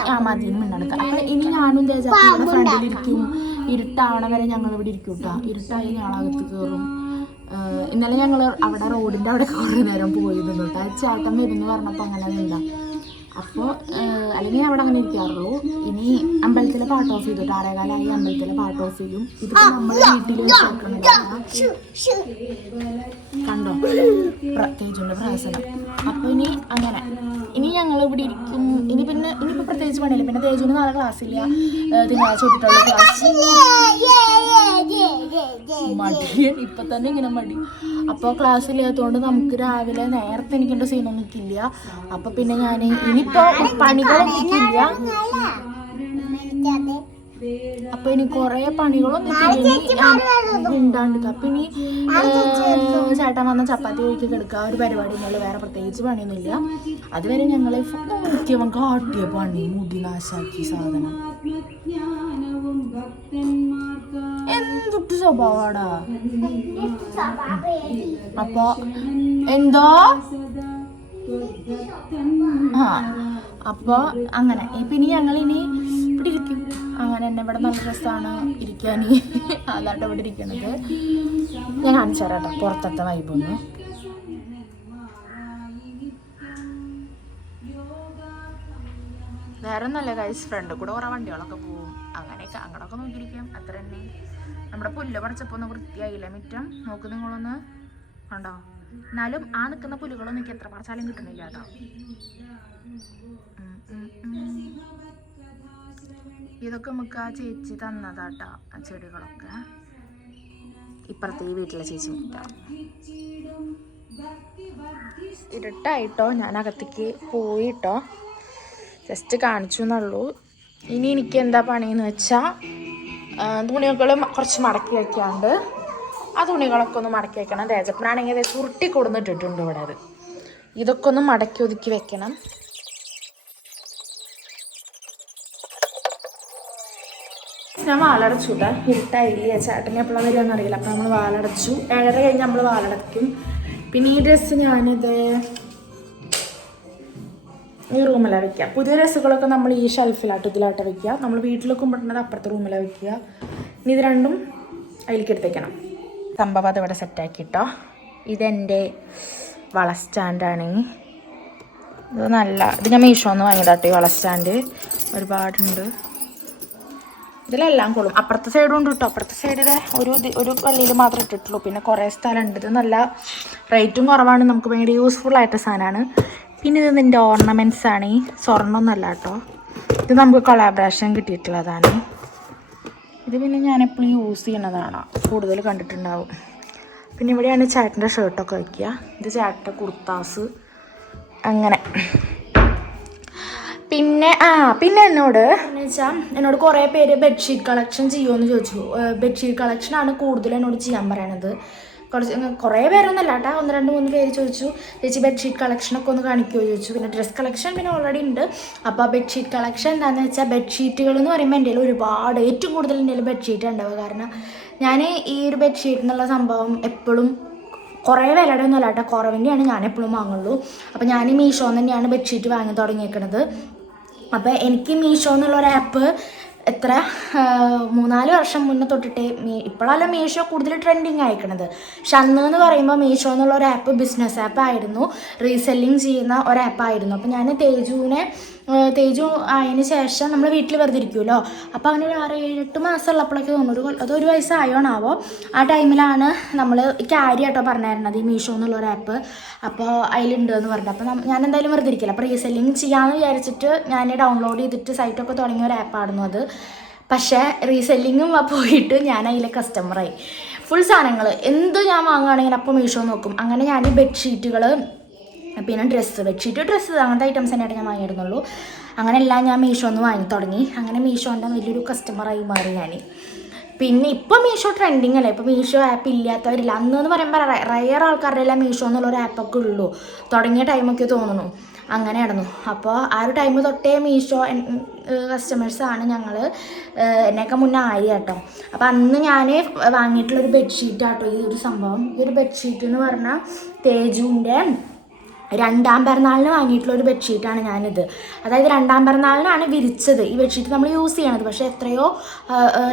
ആ മതി മിണ്ടണക്ക അപ്പൊ ഇനി ഞാനും തേജാത്തിയുടെ ഫ്രണ്ടിലിരിക്കും. ഇരുട്ടാവണ വരെ ഞങ്ങൾ ഇവിടെ ഇരിക്കും കേട്ടോ. ഇരുട്ടായി ഞങ്ങളകത്ത് കയറും ഇന്നലെ ഞങ്ങൾ അവിടെ റോഡിന്റെ അവിടെ കുറേ നേരം പോയിരുന്നു കേട്ടോ. ചേട്ടൻ വരുന്നു പറഞ്ഞപ്പോൾ അങ്ങനെ നിന്ന അപ്പോൾ അല്ലെങ്കിൽ അവിടെ അങ്ങനെ ഇരിക്കാറുള്ളൂ. ഇനി അമ്പലത്തിലെ പാട്ട് ഓഫ് ചെയ്തിട്ട് ആരേകാലായി അമ്പലത്തിലെ പാട്ട് ഓഫ് ചെയ്യും. ഇത് നമ്മുടെ വീട്ടിൽ കണ്ടോ? പ്രത്യേകിച്ചുണ്ട് പ്രാസനം. അപ്പൊ ഇനി അങ്ങനെ. ഇനി ഞങ്ങൾ ഇവിടെ ഇരിക്കും. ഇനി പിന്നെ ഇനിയിപ്പോ പ്രത്യേകിച്ച് പണിയില്ല. പിന്നെ തേജുവിന് നാളെ ക്ലാസ് ഇല്ല. ഏഹ് തിങ്കളാഴ്ച തൊട്ടിട്ടുള്ള ക്ലാസ് മടി. ഇപ്പൊ തന്നെ ഇങ്ങനെ മടി. അപ്പോൾ ക്ലാസ് നമുക്ക് രാവിലെ നേരത്തെ എനിക്കേണ്ട സീനൊന്നും ഇല്ല. അപ്പൊ പിന്നെ ഞാൻ ഇനിയിപ്പോ പണികളൊന്നും എനിക്കില്ല അപ്പൊ ഇനി കൊറേ പണികളൊന്നും ഉണ്ടാണ്ട് അപ്പൊ ഇനി ചേട്ടൻ വന്ന ചപ്പാത്തി ഒഴിക്കി കിടക്കുക ഒരു പരിപാടി ഒന്നുമില്ല വേറെ പ്രത്യേകിച്ച് പണിയൊന്നുമില്ല. അതുവരെ ഞങ്ങൾ നോക്കിയവൻ കാട്ടിയ പണി. മുടി നാശാക്കി സാധനം. എന്തൊട്ട് സ്വഭാവാടാ. അപ്പൊ എന്തോ? ആ അപ്പോൾ അങ്ങനെ. ഞങ്ങൾ ഇനി ഇവിടെ ഇരിക്കും. അങ്ങനെ തന്നെ ഇവിടെ നല്ല രസമാണ് ഇരിക്കാൻ അതാണ്ട് ഇവിടെ ഇരിക്കണത്. ഞാൻ കാണിച്ചു തരാം കേട്ടോ. പുറത്തത്തെ വൈബൊന്ന് വേറെ നല്ല കൈസ് ഫ്രണ്ട് കൂടെ കുറേ വണ്ടികളൊക്കെ പോവും അങ്ങനെയൊക്കെ അങ്ങനെയൊക്കെ നോക്കിയിരിക്കാം. അത്ര തന്നെ നമ്മുടെ പുല്ല് പടച്ചപ്പോൾ ഒന്ന് വൃത്തിയായില്ല? മിറ്റം? നോക്ക് നിങ്ങളൊന്ന്. കണ്ടോ? എന്നാലും ആ നിൽക്കുന്ന പുലുകളൊന്നും എനിക്ക് എത്ര പറിച്ചാലും കിട്ടുന്നില്ല കേട്ടോ. ഇതൊക്കെ നമുക്ക് ആ ചേച്ചി തന്നതാട്ടോ ആ ചെടികളൊക്കെ. ഇപ്പുറത്തെ ഈ വീട്ടിലെ ചേച്ചി ഇരുട്ടായിട്ടോ ഞാൻ അകത്തേക്ക് പോയിട്ടോ. ജസ്റ്റ് കാണിച്ചു എന്നുള്ളൂ ഇനി എനിക്ക് എന്താ പണിയെന്ന് വെച്ചാൽ തുണികൾ കുറച്ച് മടക്കി വയ്ക്കാണ്ട് ആ തുണികളൊക്കെ ഒന്ന് മടക്കി വെക്കണം. തേജപ്പനാണെങ്കിൽ അത് ചുരുട്ടി കൊടുന്നിട്ടിട്ടുണ്ട് ഇവിടെ അത്. ഇതൊക്കെ ഒന്ന് മടക്കി ഒതുക്കി വെക്കണം. ഞാൻ വാളടച്ചു കേട്ടോ ഇരുട്ടായില്ല? ചേട്ടനെ എപ്പോഴാണ് വരിക എന്നറിയില്ല അപ്പം നമ്മൾ വാളടച്ചു ഏഴര കഴിഞ്ഞ് നമ്മൾ വാളടക്കും പിന്നെ ഈ ഡ്രസ്സ് ഞാനിത് ഈ റൂമിലാണ് വെക്കുക. പുതിയ ഡ്രസ്സുകളൊക്കെ നമ്മൾ ഈ ഷെൽഫിലാട്ട് ഇതിലാട്ട് വെക്കുക. നമ്മൾ വീട്ടിൽ കൊണ്ടുവരുന്നത് അപ്പുറത്തെ റൂമിലാണ് വെക്കുക. ഇനി ഇത് രണ്ടും അതിലേക്ക് എടുത്തേക്കണം. സംഭവം അത് ഇവിടെ സെറ്റാക്കിട്ടോ ഇതെന്റെ വള സ്റ്റാൻഡാണ് ഇത് നല്ല ഇത് ഞാൻ മീഷോന്ന് വാങ്ങിയതാട്ടോ ഈ വള സ്റ്റാൻഡ് ഒരുപാടുണ്ട്. ഇതിലെല്ലാം കൊള്ളും. അപ്പുറത്തെ സൈഡും ഉണ്ട് കേട്ടോ അപ്പുറത്തെ സൈഡിലെ ഒരു ഒരു വള്ളിയിൽ മാത്രമേ ഇട്ടിട്ടുള്ളൂ. പിന്നെ കുറേ സ്ഥലമുണ്ട്. ഇത് നല്ല റേറ്റും കുറവാണ്. നമുക്ക് ഭയങ്കര യൂസ്ഫുൾ ആയിട്ട് സാധനമാണ്. പിന്നെ ഇത് ഇതിന്റെ ഓർണമെന്റ്സ് ആണ്. ഈ സ്വർണമൊന്നുമല്ല കേട്ടോ ഇത് നമുക്ക് കൊളാബറേഷൻ കിട്ടിയിട്ടുള്ളതാണ്. ഇത് പിന്നെ ഞാൻ എപ്പോഴും യൂസ് ചെയ്യുന്നതാണ്. കൂടുതൽ കണ്ടിട്ടുണ്ടാവും. പിന്നെ ഇവിടെയാണ് ചേട്ടന്റെ ഷർട്ടൊക്കെ വയ്ക്കുക ഇത് ചേട്ടന്റെ കുർത്താസ്. അങ്ങനെ. പിന്നെ ആ പിന്നെ എന്നോട് എന്ന് വെച്ചാൽ എന്നോട് കുറേ പേര് ബെഡ്ഷീറ്റ് കളക്ഷൻ ചെയ്യുമെന്ന് ചോദിച്ചു. ബെഡ്ഷീറ്റ് കളക്ഷനാണ് കൂടുതൽ എന്നോട് ചെയ്യാൻ പറയണത്. കുറച്ച് കുറേ പേരൊന്നല്ല കേട്ടോ. ഒന്ന് രണ്ട് മൂന്ന് പേര് ചോദിച്ചു ചേച്ചി ബെഡ്ഷീറ്റ് കളക്ഷനൊക്കെ ഒന്ന് കാണിക്കുമോ? ചോദിച്ചു. പിന്നെ ഡ്രസ് കളക്ഷൻ പിന്നെ ഓൾറെഡി ഉണ്ട്. അപ്പോൾ ബെഡ്ഷീറ്റ് കളക്ഷൻ എന്താണെന്ന് വെച്ചാൽ ബെഡ്ഷീറ്റുകൾ എന്ന് പറയുമ്പോൾ എന്റെ ഒരുപാട് ഏറ്റവും കൂടുതൽ എന്റെ ബെഡ്ഷീറ്റ് ഉണ്ടാവുക. കാരണം ഞാൻ ഈ ഒരു ബെഡ്ഷീറ്റ് എന്നുള്ള സംഭവം എപ്പോഴും കുറേ വിലയുടെ ഒന്നും കേട്ടോ. കുറവിന്റെയാണ് ഞാൻ എപ്പോഴും വാങ്ങുള്ളൂ. അപ്പോൾ ഞാൻ മീഷോ തന്നെയാണ് ബെഡ്ഷീറ്റ് വാങ്ങി തുടങ്ങിയേക്കണത്. അപ്പോൾ എനിക്ക് മീഷോ എന്നുള്ള ഒരു ആപ്പ് എത്ര? മൂന്നാൽ വർഷം മുന്നേ തൊട്ടിട്ട് മീ ഇപ്പോഴല്ല മീഷോ കൂടുതൽ ട്രെൻഡിങ് ആയിക്കണത്. പക്ഷെ അന്ന് എന്ന് പറയുമ്പോൾ മീഷോ എന്നുള്ള ഒരു ആപ്പ് ബിസിനസ് ആപ്പ് ആയിരുന്നു. റീസെല്ലിങ് ചെയ്യുന്ന ഒരു ആപ്പ് ആയിരുന്നു. അപ്പോൾ ഞാൻ തേജുവിനെ തേജു ആയതിന് ശേഷം നമ്മൾ വീട്ടിൽ വെറുതെ ഇരിക്കുമല്ലോ അപ്പോൾ അവനൊരു ആറ് ഏഴ് എട്ട് മാസം ഉള്ളപ്പോഴൊക്കെ തോന്നുന്നു ഒരു അതൊരു വയസ്സായോണാവോ? ആ ടൈമിലാണ് നമ്മൾ ക്യാരി ആട്ടോ പറഞ്ഞായിരുന്നത് ഈ മീഷോ എന്നുള്ള ഒരു ആപ്പ്. അപ്പോൾ അതിലുണ്ട് എന്ന് പറഞ്ഞിട്ട് അപ്പോൾ ഞാൻ എന്തായാലും വെറുതെ ഇരിക്കില്ല. അപ്പോൾ റീസെല്ലിങ് ചെയ്യാമെന്ന് വിചാരിച്ചിട്ട് ഞാൻ ഡൗൺലോഡ് ചെയ്തിട്ട് സൈറ്റൊക്കെ തുടങ്ങിയ ഒരു ആപ്പായിരുന്നു അത്. പക്ഷേ റീസെല്ലിങ്ങും പോയിട്ട് ഞാൻ അതിലെ കസ്റ്റമറായി ഫുൾ സാധനങ്ങൾ എന്ത് ഞാൻ വാങ്ങുകയാണെങ്കിൽ അപ്പോൾ മീഷോ നോക്കും. അങ്ങനെ ഞാൻ ബെഡ്ഷീറ്റുകൾ പിന്നെ ഡ്രസ്സ് ബെഡ്ഷീറ്റ് ഡ്രസ്സ് അങ്ങനത്തെ ഐറ്റംസ് തന്നെയായിട്ട് ഞാൻ വാങ്ങിയിരുന്നുള്ളൂ. അങ്ങനെ എല്ലാം ഞാൻ മീഷോന്ന് വാങ്ങി തുടങ്ങി. അങ്ങനെ മീഷോന്റെ വലിയൊരു കസ്റ്റമറായി മാറി ഞാൻ പിന്നെ ഇപ്പോൾ മീഷോ ട്രെൻഡിങ് അല്ലേ? ഇപ്പോൾ മീഷോ ആപ്പ് ഇല്ലാത്തവരില്ല. അന്ന് എന്ന് പറയുമ്പോൾ റയർ ആൾക്കാരുടെ എല്ലാം മീഷോ എന്നുള്ളൊരു ആപ്പൊക്കെ ഉള്ളൂ. തുടങ്ങിയ ടൈമൊക്കെ തോന്നുന്നു. അങ്ങനെ നടന്നു അപ്പോൾ ആ ഒരു ടൈം തൊട്ടേ മീഷോ കസ്റ്റമേഴ്സാണ് ഞങ്ങൾ എന്നെയൊക്കെ മുന്നേ ആയി കേട്ടോ. അപ്പോൾ അന്ന് ഞാൻ വാങ്ങിയിട്ടുള്ളൊരു ബെഡ്ഷീറ്റ് ആട്ടോ ഈ ഒരു സംഭവം. ഈ ഒരു ബെഡ്ഷീറ്റ് എന്ന് പറഞ്ഞാൽ തേജുവിന്റെ രണ്ടാം പിറന്നാളിന് വാങ്ങിയിട്ടുള്ള ഒരു ബെഡ്ഷീറ്റാണ് ഞാനിത്. അതായത് രണ്ടാം പിറന്നാളിനാണ് വിരിച്ചത്. ഈ ബെഡ്ഷീറ്റ് നമ്മൾ യൂസ് ചെയ്യണത്. പക്ഷേ എത്രയോ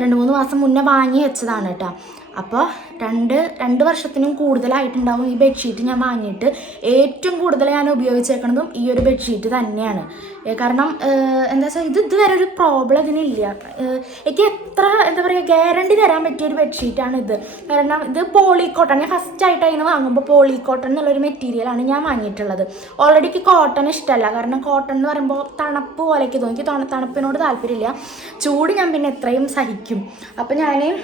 രണ്ട് മൂന്ന് മാസം മുന്നേ വാങ്ങി വെച്ചതാണ് കേട്ടോ. അപ്പോൾ രണ്ട് രണ്ട് വർഷത്തിനും കൂടുതലായിട്ടുണ്ടാവും ഈ ബെഡ്ഷീറ്റ് ഞാൻ വാങ്ങിയിട്ട്. ഏറ്റവും കൂടുതൽ ഞാൻ ഉപയോഗിച്ചേക്കുന്നതും ഈ ഒരു ബെഡ്ഷീറ്റ് തന്നെയാണ്. കാരണം എന്താ വെച്ചാൽ ഇത് ഇതുവരെ ഒരു പ്രോബ്ലം ഇതിനില്ല. എനിക്ക് എത്ര എന്താ പറയുക ഗ്യാരണ്ടി തരാൻ പറ്റിയ ഒരു ബെഡ്ഷീറ്റാണ് ഇത്. കാരണം ഇത് പോളി കോട്ടൺ ഞാൻ ഫസ്റ്റ് ആയിട്ട് അതിന് വാങ്ങുമ്പോൾ പോളി കോട്ടൺ എന്നുള്ളൊരു മെറ്റീരിയലാണ് ഞാൻ വാങ്ങിയിട്ടുള്ളത്. ഓൾറെഡി എനിക്ക് കോട്ടൺ ഇഷ്ടമല്ല കാരണം കോട്ടൺ എന്ന് പറയുമ്പോൾ തണുപ്പ് പോലെയൊക്കെ തോന്നി. എനിക്ക് തണു- തണുപ്പിനോട് താല്പര്യമില്ല. ചൂട് ഞാൻ പിന്നെ എത്രയും സഹിക്കും. അപ്പോൾ ഞാൻ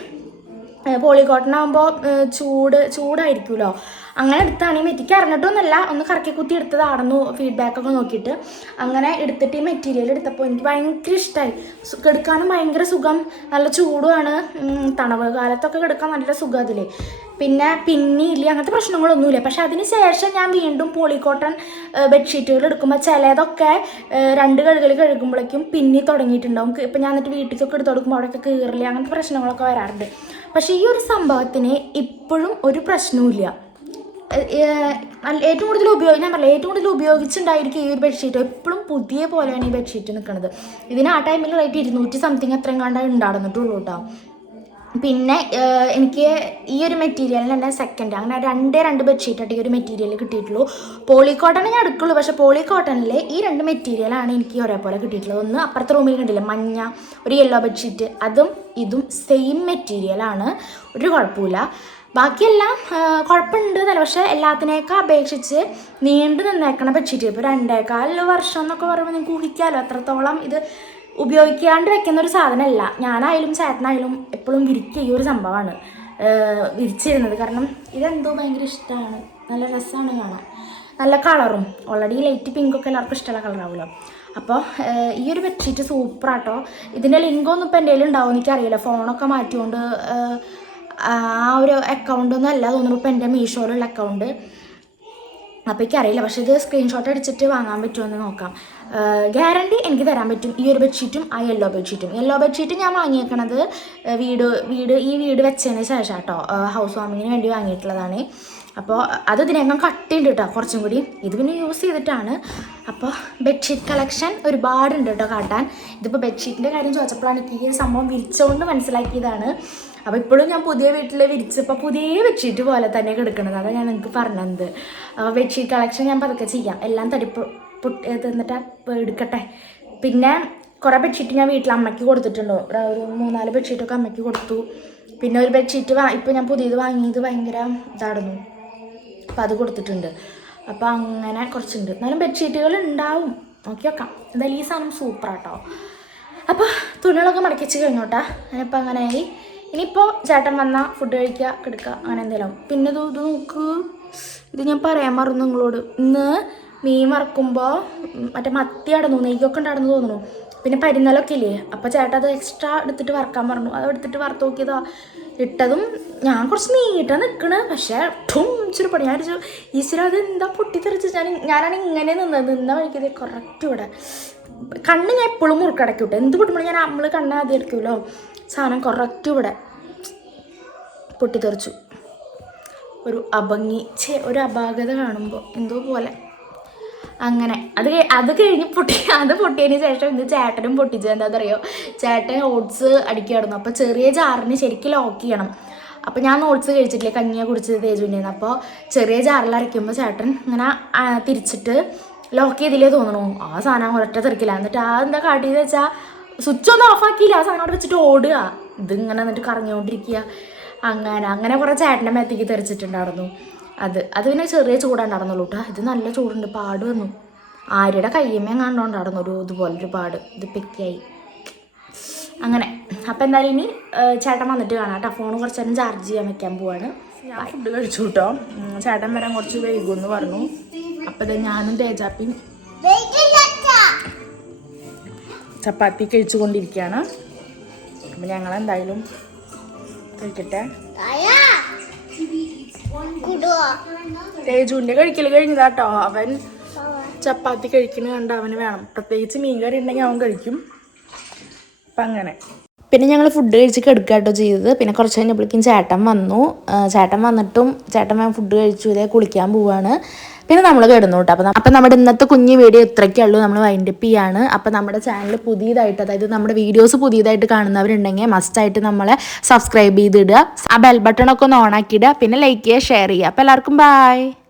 പോളി കോട്ടൺ ആകുമ്പോൾ ചൂട് ചൂടായിരിക്കുമല്ലോ അങ്ങനെ എടുത്താണ്. ഈ മെറ്റിക്ക് അറിഞ്ഞിട്ടൊന്നുമല്ല ഒന്ന് കറക്കി കുത്തി എടുത്തതാണെന്നു ഫീഡ്ബാക്കൊക്കെ നോക്കിയിട്ട് അങ്ങനെ എടുത്തിട്ട് ഈ മെറ്റീരിയൽ എടുത്തപ്പോൾ എനിക്ക് ഭയങ്കര ഇഷ്ടമായി കെടുക്കാനും ഭയങ്കര സുഖം. നല്ല ചൂടുമാണ്. തണവ് കാലത്തൊക്കെ കിടക്കാൻ നല്ല സുഖം അതിൽ പിന്നെ പിന്നിയില്ല അങ്ങനത്തെ പ്രശ്നങ്ങളൊന്നുമില്ല. പക്ഷെ അതിന് ശേഷം ഞാൻ വീണ്ടും പോളിക്കോട്ടൺ ബെഡ്ഷീറ്റുകൾ എടുക്കുമ്പോൾ ചിലതൊക്കെ രണ്ട് കഴുകൽ കഴുകുമ്പോഴേക്കും പിന്നി തുടങ്ങിയിട്ടുണ്ടാവും. ഇപ്പം ഞാൻ എന്നിട്ട് വീട്ടിലേക്കൊക്കെ എടുത്ത് കൊടുക്കുമ്പോൾ അവിടെയൊക്കെ കീറില്ല അങ്ങനത്തെ പ്രശ്നങ്ങളൊക്കെ വരാറുണ്ട്. പക്ഷേ ഈ ഒരു സംഭവത്തിന് ഇപ്പോഴും ഒരു പ്രശ്നവുമില്ല. ഏറ്റവും കൂടുതൽ ഉപയോഗം ഞാൻ പറഞ്ഞില്ല ഏറ്റവും കൂടുതൽ ഉപയോഗിച്ചിട്ടുണ്ടായിരിക്കും ഈ ഒരു ബെഡ്ഷീറ്റ്. എപ്പോഴും പുതിയ പോലെയാണ് ഈ ബെഡ്ഷീറ്റ് നിൽക്കുന്നത്. ഇതിന് ആ ടൈമിൽ റേറ്റ് ഇരുന്നൂറ്റി സംതിങ് അത്രയും കണ്ടാൽ ഉണ്ടായിരുന്നിട്ടുള്ളൂ കേട്ടോ പിന്നെ എനിക്ക് ഈ ഒരു മെറ്റീരിയലിന് തന്നെ സെക്കൻഡ് അങ്ങനെ രണ്ടേ രണ്ട് ബെഡ്ഷീറ്റായിട്ട് ഈ ഒരു മെറ്റീരിയൽ കിട്ടിയിട്ടുള്ളൂ. പോളി കോട്ടൺ ഞാൻ എടുക്കുള്ളൂ പക്ഷേ പോളി കോട്ടണിൽ ഈ രണ്ട് മെറ്റീരിയലാണ് എനിക്ക് ഒരേപോലെ കിട്ടിയിട്ടുള്ളത്. ഒന്ന് അപ്പുറത്തെ റൂമിൽ കണ്ടില്ല മഞ്ഞ ഒരു യെല്ലോ ബെഡ്ഷീറ്റ് അതും ഇതും സെയിം മെറ്റീരിയലാണ് ഒരു കുഴപ്പമില്ല ബാക്കിയെല്ലാം കുഴപ്പമുണ്ട് തന്നെ പക്ഷേ എല്ലാത്തിനേക്കാൾ അപേക്ഷിച്ച് നീണ്ടു നിന്നേക്കണ ബെഡ്ഷീറ്റ് ഇപ്പോൾ രണ്ടേക്കാൽ വർഷം എന്നൊക്കെ പറയുമ്പോൾ നിങ്ങൾക്ക് ഊഹിക്കാമല്ലോ അത്രത്തോളം ഇത് ഉപയോഗിക്കാണ്ട് വെക്കുന്ന ഒരു സാധനമല്ല. ഞാനായാലും ചേട്ടനായാലും എപ്പോഴും വിരിക്കുക ഈ ഒരു സംഭവമാണ്. വിരിച്ചിരുന്നത്. കാരണം ഇതെന്തോ ഭയങ്കര ഇഷ്ടമാണ് നല്ല രസമാണ് കാണാൻ. നല്ല കളറും. ഓൾറെഡി ലൈറ്റ് പിങ്കൊക്കെ എല്ലാവർക്കും ഇഷ്ടമുള്ള കളറാവുമല്ലോ അപ്പോൾ ഈ ഒരു ബെഡ്ഷീറ്റ് സൂപ്പറാട്ടോ ഇതിന്റെ ലിങ്കൊന്നും ഇപ്പോൾ എന്റെ ഉണ്ടാവും എനിക്കറിയില്ല. ഫോണൊക്കെ മാറ്റിക്കൊണ്ട് ഏഹ്, ആ ഒരു അക്കൗണ്ടൊന്നും അല്ല തോന്നുന്നു. ഇപ്പോൾ എന്റെ മീഷോയിലുള്ള അക്കൗണ്ട് അപ്പോൾ എനിക്കറിയില്ല. പക്ഷേ ഇത് സ്ക്രീൻഷോട്ട് അടിച്ചിട്ട് വാങ്ങാൻ പറ്റുമോ എന്ന് നോക്കാം. ഗ്യാരണ്ടി എനിക്ക് തരാൻ പറ്റും. ഈ ഒരു ബെഡ്ഷീറ്റും ആ യെല്ലോ ബെഡ്ഷീറ്റും യെല്ലോ ബെഡ്ഷീറ്റ് ഞാൻ വാങ്ങിയേക്കണത് വീട് വീട് ഈ വീട് വെച്ചതിന് ശേഷം കേട്ടോ ഹൗസ് വാമിങ്ങിന് വേണ്ടി വാങ്ങിയിട്ടുള്ളതാണ്. അപ്പോൾ അത് ഇതിനകം കട്ടിയുണ്ട് കേട്ടോ കുറച്ചും കൂടി. ഇത് പിന്നെ യൂസ് ചെയ്തിട്ടാണ്. അപ്പോൾ ബെഡ്ഷീറ്റ് കളക്ഷൻ ഒരുപാടുണ്ട് കേട്ടോ കാട്ടാൻ. ഇതിപ്പോൾ ബെഡ്ഷീറ്റിന്റെ കാര്യം ചോദിച്ചപ്പോഴാണ് എനിക്ക് ഈ ഒരു സംഭവം വിരിച്ചുകൊണ്ട് മനസ്സിലാക്കിയതാണ്. അപ്പോൾ ഇപ്പോഴും ഞാൻ പുതിയ വീട്ടിൽ വിരിച്ചപ്പോൾ പുതിയ ബെഡ്ഷീറ്റ് പോലെ തന്നെ കിടക്കുന്നത് അതാണ് ഞാൻ നിങ്ങൾക്ക് പറഞ്ഞത്. അപ്പോൾ ബെഡ്ഷീറ്റ് കളക്ഷൻ ഞാൻ പതുക്കെ ചെയ്യാം. എല്ലാം തടിപ്പ് പൊട്ടി തിന്നിട്ട് എടുക്കട്ടെ. പിന്നെ കുറേ ബെഡ്ഷീറ്റ് ഞാൻ വീട്ടിൽ അമ്മയ്ക്ക് കൊടുത്തിട്ടുണ്ട്. ഒരു മൂന്നാൽ ബെഡ്ഷീറ്റൊക്കെ അമ്മയ്ക്ക് കൊടുത്തു. പിന്നെ ഒരു ബെഡ്ഷീറ്റ് വാ ഇപ്പോൾ ഞാൻ പുതിയത് വാങ്ങിയത് ഭയങ്കര ഇതായിരുന്നു. അപ്പോൾ അത് കൊടുത്തിട്ടുണ്ട്. അപ്പോൾ അങ്ങനെ കുറച്ചുണ്ട്. എന്നാലും ബെഡ്ഷീറ്റുകൾ ഉണ്ടാവും. നോക്കി വെക്കാം. എന്തായാലും ഈ സാധനം സൂപ്പറാട്ടോ അപ്പോൾ തുണികളൊക്കെ മടക്കി വെച്ച് കഴിഞ്ഞോട്ടാ. ഞാനിപ്പോൾ അങ്ങനെ ആയി ഇനിയിപ്പോൾ ചേട്ടൻ വന്നാൽ ഫുഡ് കഴിക്കുക കിടക്കുക അങ്ങനെ എന്തെങ്കിലും പിന്നെ ഇത് ഇത് നോക്ക്. ഇത് ഞാൻ പറയാൻ മറന്നു നിങ്ങളോട്. ഇന്ന് മീൻ വറക്കുമ്പോൾ മറ്റേ മത്തി അടന്നു നെയ്യൊക്കെ ഉണ്ടായിരുന്നു തോന്നുന്നു. പിന്നെ പരിന്നലൊക്കെ ഇല്ലേ? അപ്പോൾ ചേട്ടൻ അത് എക്സ്ട്രാ എടുത്തിട്ട് വറക്കാൻ പറഞ്ഞു. അത് എടുത്തിട്ട് വറുത്ത് നോക്കിയതാ. ഇട്ടതും ഞാൻ കുറച്ച് നീട്ടാൻ നിൽക്കണ് പക്ഷേ ഠും ഇച്ചിരി പണി ഞാൻ ഈശ്വര അത് എന്താ പൊട്ടിത്തെറിച്ച് ഞാൻ ഞാനാണ് ഇങ്ങനെ നിന്നത്. നിന്ന വഴിക്കത് കറക്റ്റ് ഇവിടെ. കണ്ണ് ഞാൻ എപ്പോഴും മുറുക്കടക്കി മുറുക്കടക്കൂട്ടെ എന്ത് പൊട്ടുമ്പോൾ ഞാൻ നമ്മൾ കണ്ണ് ആദ്യം അടയ്ക്കുമല്ലോ സാധനം കറക്റ്റ് ഇവിടെ. പൊട്ടിത്തെറിച്ചു. ഒരു അഭംഗി. ഒരു അപാകത കാണുമ്പോൾ എന്തോ പോലെ. അങ്ങനെ. അത് അത് കഴിഞ്ഞ് പൊട്ടി അത് പൊട്ടിയതിന് ശേഷം ഇന്ന് ചേട്ടനും പൊട്ടിച്ചത് എന്താണെന്നറിയോ ചേട്ടൻ ഓട്സ് അടിക്കുമായിരുന്നു അപ്പോൾ ചെറിയ ചാറിന് ശരിക്കും ലോക്ക് ചെയ്യണം. അപ്പോൾ ഞാൻ ഓട്സ് കഴിച്ചിട്ടില്ലേ? കഞ്ഞിയെ കുടിച്ചത് തേജുവിന്റെ അപ്പോൾ ചെറിയ ജാറിൽ അരയ്ക്കുമ്പോൾ ചേട്ടൻ ഇങ്ങനെ തിരിച്ചിട്ട് ലോക്ക് ചെയ്തില്ലേ തോന്നണു. ആ സാധനം ഒരൊറ്റ തെറിക്കില്ല എന്നിട്ട് ആ എന്താ കാട്ടിയെന്ന് വെച്ചാൽ സ്വിച്ച് ഒന്നും ഓഫാക്കിയില്ല ആ സാധനം അവിടെ വെച്ചിട്ട് ഓടുക. ഇതിങ്ങനെ എന്നിട്ട് കറങ്ങിക്കൊണ്ടിരിക്കുക. അങ്ങനെ അങ്ങനെ കുറേ ചേട്ടന്റെ മേത്തേക്ക് തെറിച്ചിട്ടുണ്ടായിരുന്നു. അത് അത് പിന്നെ ചെറിയ ചൂടുണ്ടായിരുന്നുള്ളൂ കേട്ടോ ഇത് നല്ല ചൂടുണ്ട് പാട് വന്നു. ആര്യയുടെ കണ്ടോണ്ട് നടന്നു ഒരു ഇതുപോലൊരു പാട്. ഇത് പെക്കിയായി. അങ്ങനെ. അപ്പം എന്തായാലും ഇനി ചേട്ടൻ വന്നിട്ട് കാണാം കേട്ടോ ഫോൺ കുറച്ച് നേരം ചാർജ് ചെയ്യാൻ വെക്കാൻ പോവാണ്. ഞാൻ ഫുഡ് കഴിച്ചു കേട്ടോ ചേട്ടൻ വരാൻ കുറച്ച് വൈകുമെന്ന് പറഞ്ഞു. അപ്പം ഇത് ഞാനും തേജാപ്പിയും ചപ്പാത്തി കഴിച്ചുകൊണ്ടിരിക്കുകയാണ്. അപ്പം ഞങ്ങൾ എന്തായാലും കഴിക്കട്ടെ തേജുവിന്റെ കഴിക്കൽ കഴിഞ്ഞതാട്ടോ. അവൻ ചപ്പാത്തി കഴിക്കുന്ന കണ്ട അവന് വേണം. പ്രത്യേകിച്ച് മീൻകറി ഉണ്ടെങ്കിൽ അവൻ കഴിക്കും. അപ്പം അങ്ങനെ. പിന്നെ ഞങ്ങൾ ഫുഡ് കഴിച്ച് കിടക്കുക കേട്ടോ ചെയ്തത്. പിന്നെ കുറച്ച് കഴിഞ്ഞപ്പോഴേക്കും ചേട്ടൻ വന്നു. ചേട്ടൻ വന്നിട്ടും ചേട്ടൻ വേഗം ഫുഡ് കഴിച്ചു ഇതേ കുളിക്കാൻ പോവാണ്. പിന്നെ നമ്മൾ കിടന്നു കേട്ടോ അപ്പം അപ്പം നമ്മുടെ ഇന്നത്തെ കുഞ്ഞു വീഡിയോ ഇത്രയ്ക്കേ ഉള്ളൂ. നമ്മൾ വൈൻഡപ്പ് ചെയ്യാണ്. അപ്പം നമ്മുടെ ചാനൽ പുതിയതായിട്ട് അതായത് നമ്മുടെ വീഡിയോസ് പുതിയതായിട്ട് കാണുന്നവരുണ്ടെങ്കിൽ മസ്റ്റായിട്ട് നമ്മളെ സബ്സ്ക്രൈബ് ചെയ്തിടുക. ആ ബെൽ ബട്ടണൊക്കെ ഒന്ന് ഓൺ ആക്കിയിടുക. പിന്നെ ലൈക്ക് ചെയ്യുക ഷെയർ ചെയ്യുക. അപ്പോൾ എല്ലാവർക്കും ബൈ